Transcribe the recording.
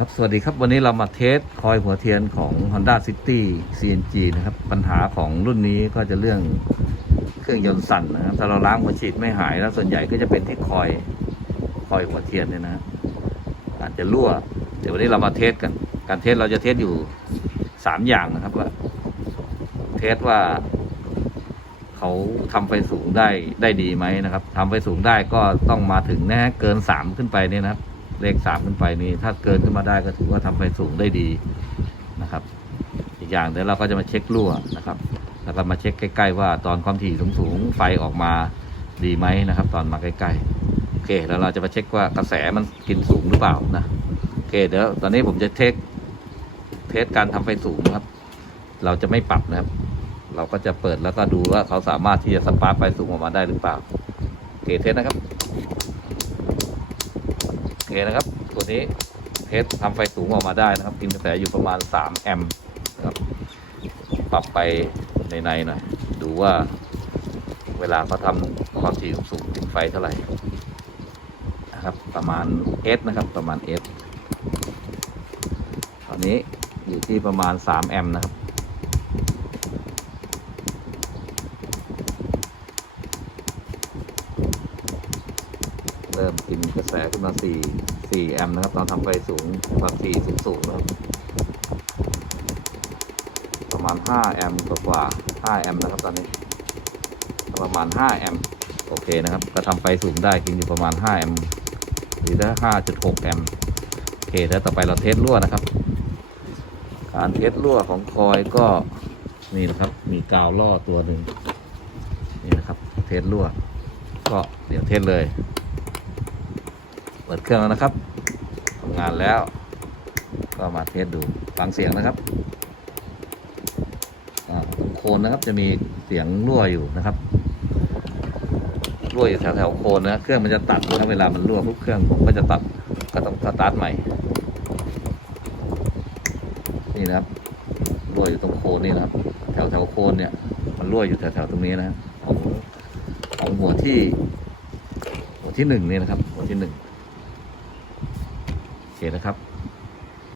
ครับ สวัสดีครับ วันนี้เรามาเทสคอยหัวเทียนของ Honda City CNG นะครับ ปัญหาของรุ่นนี้ก็จะเรื่องเครื่องยนต์สั่นนะครับ ถ้าเราล้างหัวฉีดไม่หายแล้วส่วนใหญ่ก็จะเป็นที่คอยคอยหัวเทียนเนี่ยนะฮะอาจจะรั่ว เดี๋ยววันนี้เรามาเทสกัน การเทสเราจะเทสอยู่สามอย่างนะครับว่า เทสว่า เขาทำไฟสูงได้ได้ดีไหมนะครับทำไฟสูงได้ก็ต้องมาถึงนะฮะเกินสามขึ้นไปเนี่ยนะครับ เลขสามขึ้นไปนี่ถ้าเกินขึ้นมาได้ก็ถือว่าทำไฟสูงได้ดีนะครับ อีกอย่างเดี๋ยวเราก็จะมาเช็ครั่วนะครับ แล้วก็มาเช็คใกล้ ๆ ว่าตอนความถี่สูงๆไฟออกมาดีไหมนะครับ ตอนมาใกล้ๆโอเคแล้วเราจะมาเช็คว่ากระแสมันกินสูงหรือเปล่านะโอเคเดี๋ยวตอนนี้ผมจะเทสเทสการทำไฟสูงนะครับ เราจะไม่ปรับนะครับ เราก็จะเปิดแล้วก็ดูว่าเขาสามารถที่จะสปาร์คไฟสูงออกมาได้หรือเปล่าโอเคเทสนะครับ เคนะครับ ตัวนี้เทสทำไฟสูงออกมาได้นะครับกินกระแสอยู่ประมาณ 3 แอมป์นะครับ ปรับไปในในหน่อยดูว่าเวลาเขาทำความถี่สูงกินไฟเท่าไหร่นะครับ ประมาณเอสนะครับประมาณเอสตอนนี้อยู่ที่ประมาณ 3 แอมป์นะครับ เริ่มกินกระแสขึ้นมา 4 4 แอมป์นะครับ ตอนทำไฟสูงความถี่สูงสูงๆนะครับ ประมาณ 5 แอมป์กว่า 5 แอมป์นะครับตอนนี้ ประมาณ 5 แอมป์โอเคนะครับ ก็ทำไฟสูงได้กินอยู่ประมาณ 5 แอมป์หรือถ้า 5.6 แอมป์โอเคแล้วต่อไปเราเทสรั่วนะครับ การเทสรั่วของคอยก็นี่นะครับ มีกาวล่อตัวหนึ่งนี่นะครับ เทสรั่ว ก็เดี๋ยวเทสเลย เปิดเครื่องแล้วนะครับทำงานแล้ว ก็มาเทสดูฟังเสียงนะครับตรงโคนนะครับจะมีเสียงรั่วอยู่นะครับรั่วอยู่แถวแถวๆโคนนะเครื่องมันจะตัดนะครับเวลามันรั่วปุ๊บเครื่องผมก็จะตัดก็ต้องสตาร์ทใหม่ นี่นะครับรั่วอยู่ตรงโคนนี่นะครับ แถวแถวๆโคนเนี่ย มันรั่วอยู่แถวแถวๆตรงนี้นะของของหัวที่ หัวที่หนึ่งนี่นะครับ หัวที่หนึ่ง โอเคนะครับ